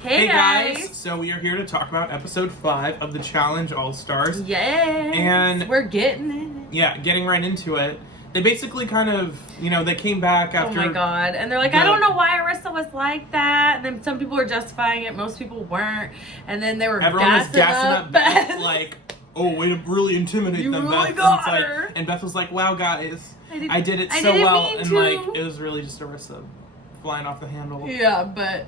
Hey guys! So we are here to talk about episode 5 of the Challenge All-Stars. Yes! And we're getting it. Yeah, getting right into it. They basically kind of, they came back after... Oh my god. And they're like, I don't know why Arissa was like that. And then some people were justifying it, most people weren't. And then they were gassing up Beth. Like, oh, way to really intimidate you them, really Beth. Got and, her. And Beth was like, wow, guys, I did it so well. And it was really just Arissa flying off the handle. Yeah, but...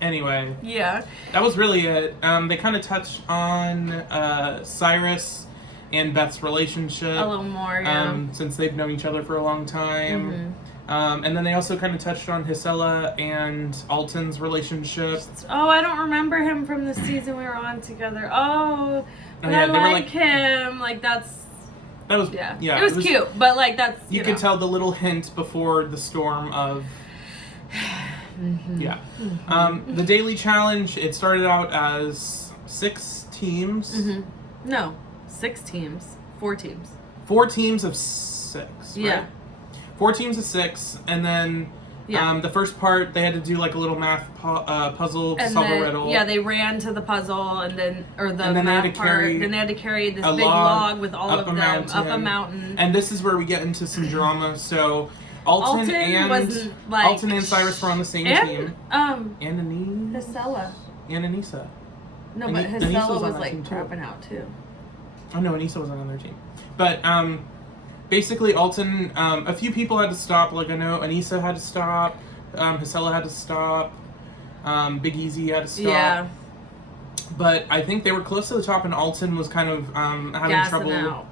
Anyway. Yeah. That was really it. They kind of touched on Cyrus and Beth's relationship. A little more, yeah. Since they've known each other for a long time. Mm-hmm. And then they also kind of touched on Hisela and Alton's relationship. Oh, I don't remember him from the season we were on together. Oh, but yeah, I like him. Like, that was yeah. It was cute, but like that's you could tell the little hint before the storm of yeah. The daily challenge, it started out as 6 teams. No, 6 teams. 4 teams. 4 teams of 6. Right? Yeah. 4 teams of 6, and then the first part they had to do like a little math puzzle to solve a riddle. Yeah, they ran to the puzzle and then math part. Then they had to carry this big log with all of them up a mountain. And this is where we get into some drama. So Alton and Cyrus were on the same team. And Hisela. And Anissa. No, but Hisela was like crapping out too. Oh no, Anissa was on another team. But basically Alton, a few people had to stop. Like I know Anissa had to stop. Hisela had to stop. Big Easy had to stop. Yeah. But I think they were close to the top, and Alton was kind of having gassing trouble. Out.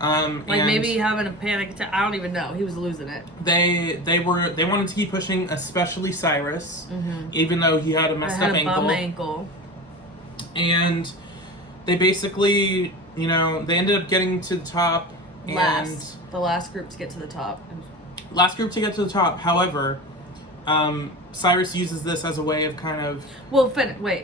Like maybe having a panic attack. I don't even know. He was losing it. They wanted to keep pushing, especially Cyrus, even though he had a messed up ankle. Bum ankle. And they basically, they ended up getting to the top. The last group to get to the top. Last group to get to the top. However, Cyrus uses this as a way of kind of. Well,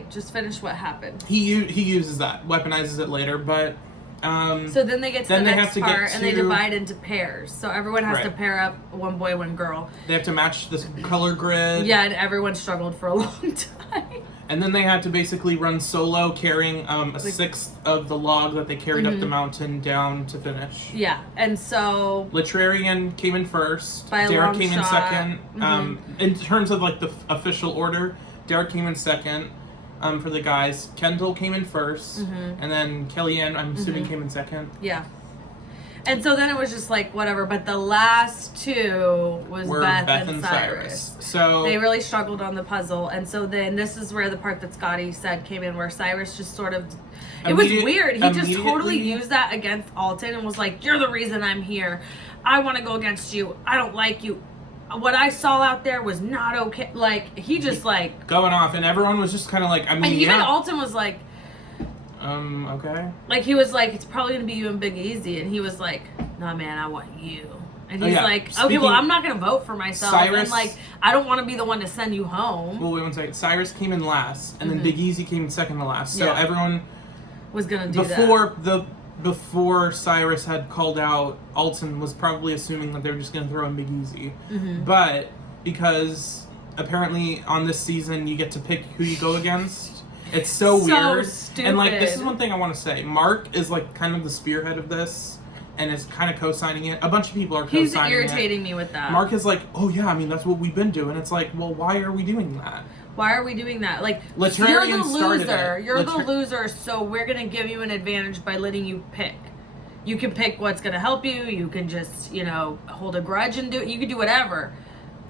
just finish what happened. He uses that, weaponizes it later, but. So then they get to the next part, and they divide into pairs. So everyone has to pair up one boy, one girl. They have to match this color grid. Yeah, and everyone struggled for a long time. And then they had to basically run solo, carrying a sixth of the log that they carried up the mountain down to finish. Yeah, and so... Litrarian came in first. By a Derek long came shot. in second. In terms of like the official order, Derek came in second. For the guys, Kendall came in first, and then Kellyanne, I'm assuming, came in second. Yeah. And so then it was just like, whatever, but the last 2 were Beth and Cyrus. So they really struggled on the puzzle, and so then this is where the part that Scotty said came in, where Cyrus just sort of... It was weird. He just totally used that against Alton and was like, you're the reason I'm here. I want to go against you. I don't like you. What I saw out there was not okay. Like, he just like... Going off, and everyone was just kind of like, And even Alton was like... okay. Like, he was like, it's probably going to be you and Big Easy. And he was like, nah, man, I want you. And he's like, okay, well, I'm not going to vote for myself. And like, I don't want to be the one to send you home. Well, wait one second. Cyrus came in last, and then Big Easy came in second to last. So everyone... was going to do that. Before Cyrus had called out, Alton was probably assuming that they were just going to throw in Big Easy. But because apparently on this season you get to pick who you go against, it's so weird. Stupid. And like, this is one thing I want to say. Mark is like kind of the spearhead of this and is kind of co-signing it. A bunch of people are co-signing it. He's irritating me with that. Mark is like, oh yeah, I mean, that's what we've been doing. It's like, well, why are we doing that? Why are we doing that? Like, you're the loser. You're the loser, so we're going to give you an advantage by letting you pick. You can pick what's going to help you. You can just, hold a grudge and do it. You can do whatever.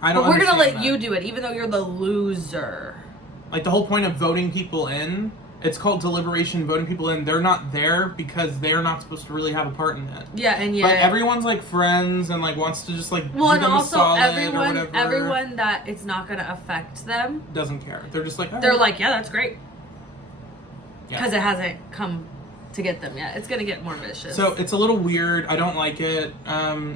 But we're going to let you do it, even though you're the loser. Like, the whole point of voting people in, it's called deliberation, voting people in. They're not there because they're not supposed to really have a part in it. Yeah, and But everyone's like friends and like wants to just like well, do and them also a solid everyone that it's not going to affect them doesn't care. They're just like, they're like, yeah, that's great, because it hasn't come to get them yet. It's going to get more vicious. So it's a little weird. I don't like it.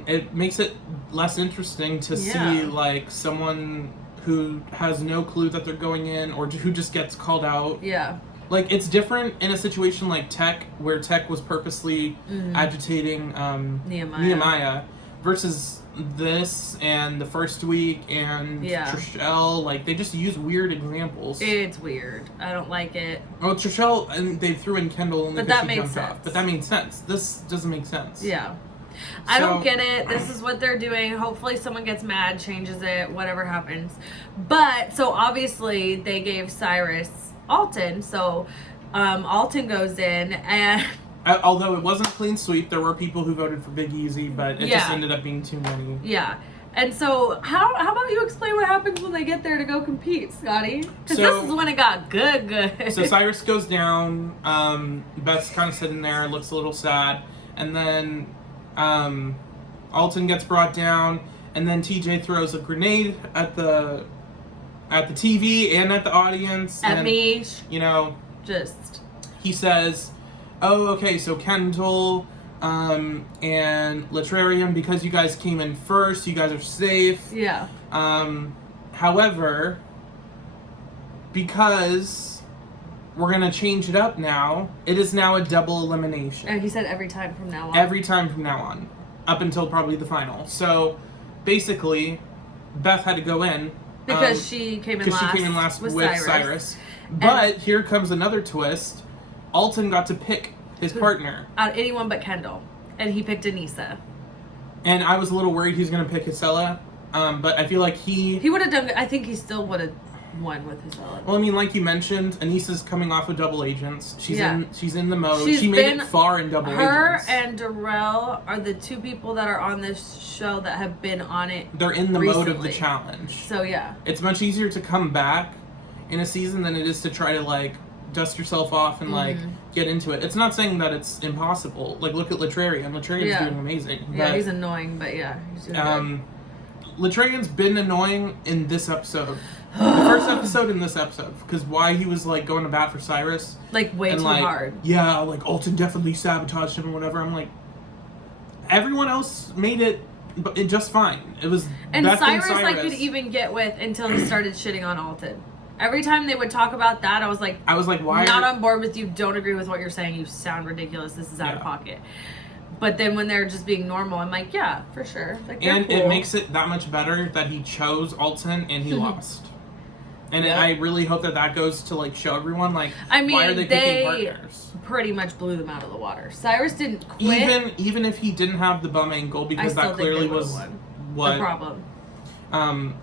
It makes it less interesting to see like someone who has no clue that they're going in or who just gets called out. Yeah. Like, it's different in a situation like Tech, where Tech was purposely agitating Nehemiah. versus this and the first week and Trishelle, like, they just use weird examples. It's weird. I don't like it. Well, Trishelle, and they threw in Kendall only because she jumped off. But that made sense. This doesn't make sense. Yeah. I don't get it. This is what they're doing. Hopefully someone gets mad, changes it, whatever happens. But, so obviously they gave Cyrus Alton. So Alton goes in and... Although it wasn't a clean sweep, there were people who voted for Big Easy, but it just ended up being too many. Yeah. And so, how about you explain what happens when they get there to go compete, Scotty? Because this is when it got good. So Cyrus goes down, Beth's kind of sitting there, looks a little sad, and then Alton gets brought down, and then TJ throws a grenade at the TV and at the audience. At me. You know. Just. He says... Oh, okay, so Kendall and Latrarian, because you guys came in first, you guys are safe. Yeah. However, because we're going to change it up now, it is now a double elimination. And he said every time from now on. Every time from now on, up until probably the final. So, basically, Beth had to go in. Because she came in last with Cyrus. But here comes another twist. Alton got to pick his partner. Out of anyone but Kendall. And he picked Anissa. And I was a little worried he's going to pick Hisela. But I feel like he would have done... I think he still would have won with Hisela. Well, I mean, like you mentioned, Anissa's coming off of Double Agents. She's in the mode. She made it far in Double Agents. Her and Darrell are the two people that are on this show that have been on it They're in the recently. mode of the challenge. So, yeah. It's much easier to come back in a season than it is to try to, like... dust yourself off and like get into it. It's not saying that it's impossible. Like, look at Latrarian. Latrarian's doing amazing. Yeah, he's annoying, but he's doing good. Latrarian's been annoying in this episode. The first episode in this episode, because why he was like going to bat for Cyrus, like way too hard. Yeah, like Alton definitely sabotaged him or whatever. I'm like, everyone else made it just fine. It was and Cyrus I could even get with until he started shitting on Alton. Every time they would talk about that, I was like, why? Not on board with you. Don't agree with what you're saying. You sound ridiculous. This is out of pocket. But then when they're just being normal, I'm like, yeah, for sure. Like, and cool. It makes it that much better that he chose Alton and he lost. And I really hope that goes to like show everyone like, why are they picking partners? Pretty much blew them out of the water. Cyrus didn't quit. Even if he didn't have the bum ankle, because that clearly was what the problem.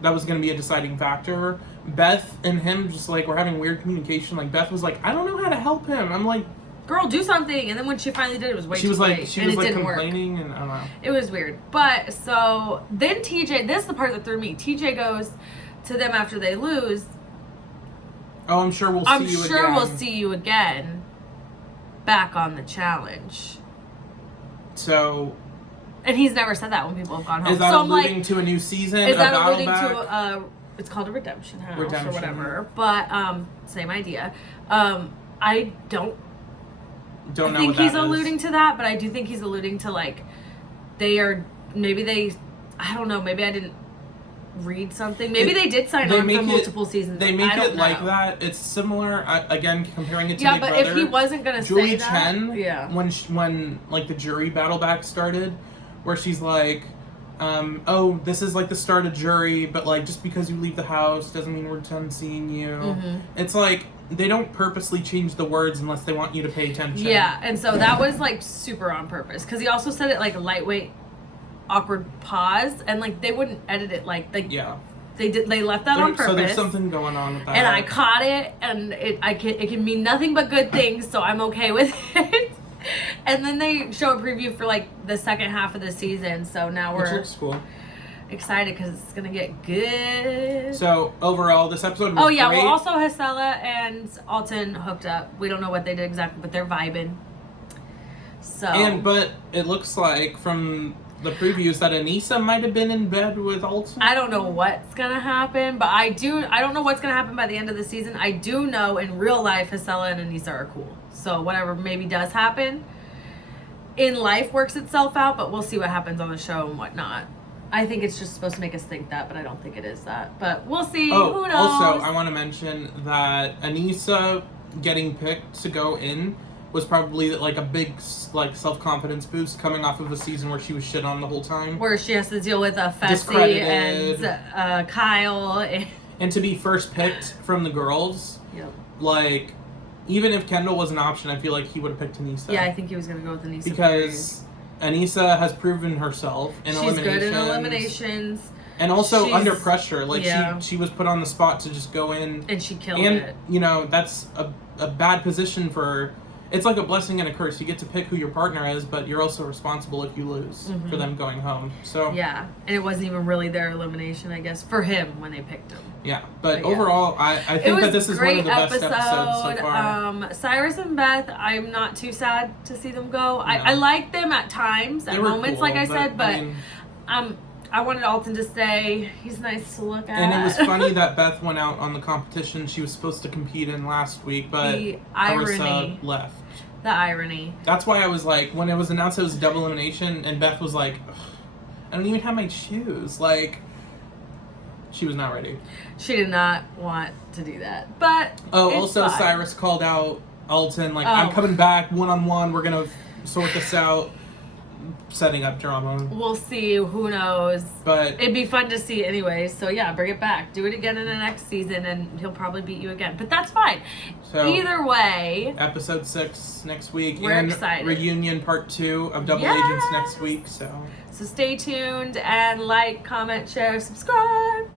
That was going to be a deciding factor. Beth and him just like were having weird communication. Like Beth was like, I don't know how to help him. I'm like, girl, do something. And then when she finally did, it was way too late. She was like complaining and I don't know. It was weird. But so then TJ, this is the part that threw me. TJ goes to them after they lose. Oh, I'm sure we'll see you again. Back on the challenge. So. And he's never said that when people have gone home. Is that alluding to a new season? Is that alluding to it's called a redemption house or whatever. But same idea. I don't know. I think he's alluding to that, but I do think he's alluding to like I don't know, maybe I didn't read something. Maybe they did sign on for multiple seasons. They make it like that. It's similar. Again, comparing it to Big Brother. If he wasn't gonna Julie say that, Chen, when like the jury battle back started, where she's like, oh, this is like the start of jury, but like just because you leave the house doesn't mean we're done seeing you. Mm-hmm. It's like they don't purposely change the words unless they want you to pay attention. Yeah, and so that was like super on purpose because he also said it like a lightweight, awkward pause, and like they wouldn't edit it like they left that on purpose. So there's something going on with that. And I caught it, and it can mean nothing but good things, so I'm okay with it. And then they show a preview for like the second half of the season, so now we're excited because it's gonna get good. So overall, this episode was great. Well, also Hisela and Alton hooked up. We don't know what they did exactly, but they're vibing. So but it looks like from the previews that Anissa might have been in bed with Alton. I don't know what's gonna happen, but I don't know what's gonna happen by the end of the season. I do know in real life Hisela and Anissa are cool. So whatever maybe does happen in life works itself out, but we'll see what happens on the show and whatnot. I think it's just supposed to make us think that, but I don't think it is that. But we'll see. Who knows? Also, I want to mention that Anissa getting picked to go in was probably like a big like self-confidence boost coming off of a season where she was shit on the whole time. Where she has to deal with Fessy and Kyle. And to be first picked from the girls, yep. Like, even if Kendall was an option, I feel like he would have picked Anissa. Yeah, I think he was going to go with Anissa. Because Anissa has proven herself in eliminations. She's good in eliminations. And also under pressure. Like, she was put on the spot to just go in. And she killed it. You know, that's a bad position for... It's like a blessing and a curse. You get to pick who your partner is, but you're also responsible if you lose for them going home. So yeah, and it wasn't even really their elimination, I guess, for him when they picked him. Yeah, but overall, I think that this is one of the best episodes so far. Cyrus and Beth, I'm not too sad to see them go. No. I like them at times, at moments, cool, like I said, but I wanted Alton to stay. He's nice to look at. And it was funny that Beth went out on the competition she was supposed to compete in last week, but Arisa left. The irony. That's why I was like, when it was announced it was a double elimination, and Beth was like, I don't even have my shoes. Like, she was not ready. She did not want to do that. But also fine. Cyrus called out Alton, like, I'm coming back one-on-one. We're going to sort this out. Setting up drama. We'll see. Who knows? But it'd be fun to see anyways. So yeah, bring it back. Do it again in the next season, and he'll probably beat you again. But that's fine. So either way, episode 6 next week. We're excited. Reunion part 2 of Double Agents next week. So stay tuned and like, comment, share, subscribe.